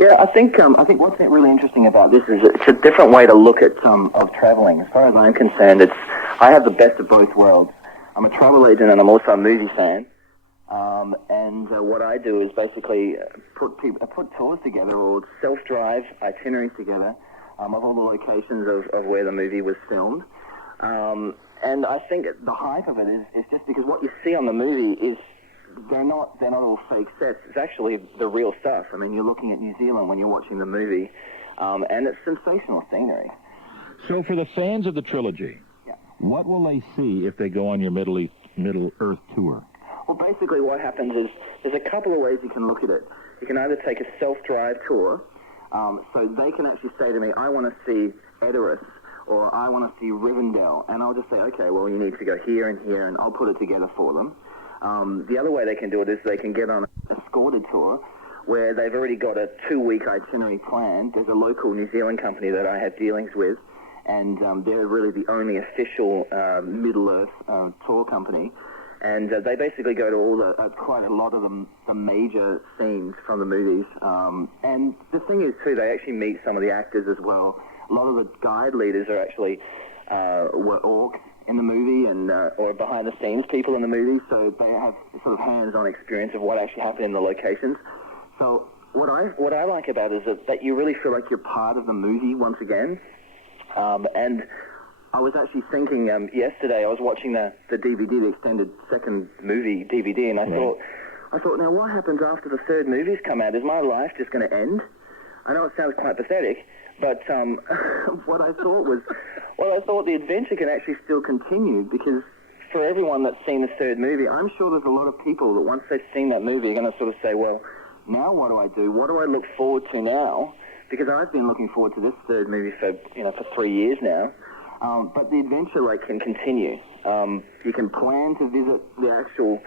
Yeah, I think what's really interesting about this is it's a different way to look at of traveling. As far as I'm concerned, I have the best of both worlds. I'm a travel agent and I'm also a movie fan. And what I do is basically put tours together or self-drive itineraries together of all the locations of where the movie was filmed. And I think the hype of it is just because what you see on the movie is they're not all fake sets. It's actually the real stuff. I mean, you're looking at New Zealand when you're watching the movie, and it's sensational scenery. So for the fans of the trilogy, what will they see if they go on your Middle Earth tour? Well, basically what happens is there's a couple of ways you can look at it. You can either take a self-drive tour, so they can actually say to me, I want to see Edoras, or I want to see Rivendell, and I'll just say, okay, well, you need to go here, and I'll put it together for them. The other way they can do it is they can get on an escorted tour where they've already got a 2-week itinerary planned. There's a local New Zealand company that I have dealings with, and they're really the only official Middle-earth tour company. And they basically go to all quite a lot of the major scenes from the movies. And the thing is, too, they actually meet some of the actors as well. A lot of the guide leaders are actually were orcs in the movie and or behind-the-scenes people in the movie, so they have sort of hands-on experience of what actually happened in the locations. So what I like about it is that you really feel like you're part of the movie once again. And I was actually thinking yesterday, I was watching the DVD, the extended second movie DVD, and I thought, now what happens after the third movie's come out? Is my life just going to end? I know it sounds quite pathetic, but what I thought the adventure can actually still continue, because for everyone that's seen the third movie, I'm sure there's a lot of people that once they've seen that movie are going to sort of say, well, now what do I do? What do I look forward to now? Because I've been looking forward to this third movie for 3 years now. But the adventure can continue. You can plan to visit the actual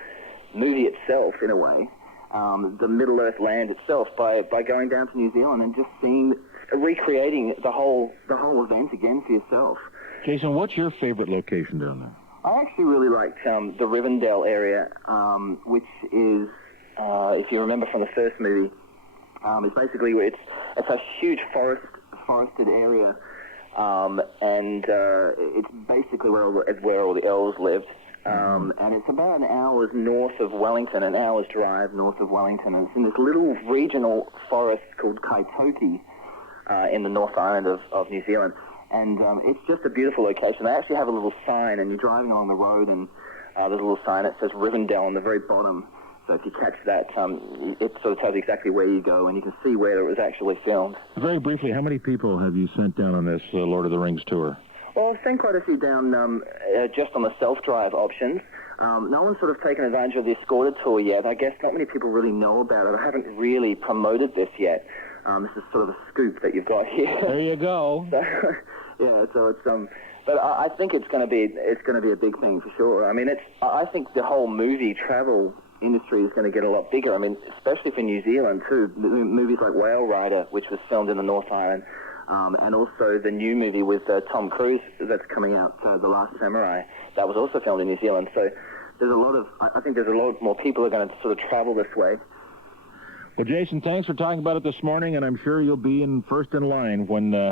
movie itself in a way, the Middle-earth land itself, by going down to New Zealand and just recreating the whole event again for yourself. Jason, what's your favorite location down there? I actually really liked the Rivendell area, which is, if you remember from the first movie, it's basically it's a huge forested area. And it's basically where all the elves lived. And it's about an hour's north of Wellington, an hour's drive north of Wellington. And it's in this little regional forest called Kaitoki in the North Island of New Zealand. And it's just a beautiful location. They actually have a little sign, and you're driving along the road, and there's a little sign that says Rivendell on the very bottom. So if you catch that, it sort of tells you exactly where you go, and you can see where it was actually filmed. Very briefly, how many people have you sent down on this Lord of the Rings tour? Well, I've sent quite a few down just on the self-drive options. No one's sort of taken advantage of the escorted tour yet. I guess not many people really know about it. I haven't really promoted this yet. This is sort of a scoop that you've got here. There you go. So, yeah, so it's but I think it's going to be a big thing for sure. I mean, I think the whole movie travel industry is going to get a lot bigger. I mean, especially for New Zealand too. Movies like Whale Rider, which was filmed in the North Island, and also the new movie with Tom Cruise that's coming out, The Last Samurai, that was also filmed in New Zealand. So I think there's a lot more people are going to sort of travel this way. Well, Jason, thanks for talking about it this morning, and I'm sure you'll be first in line when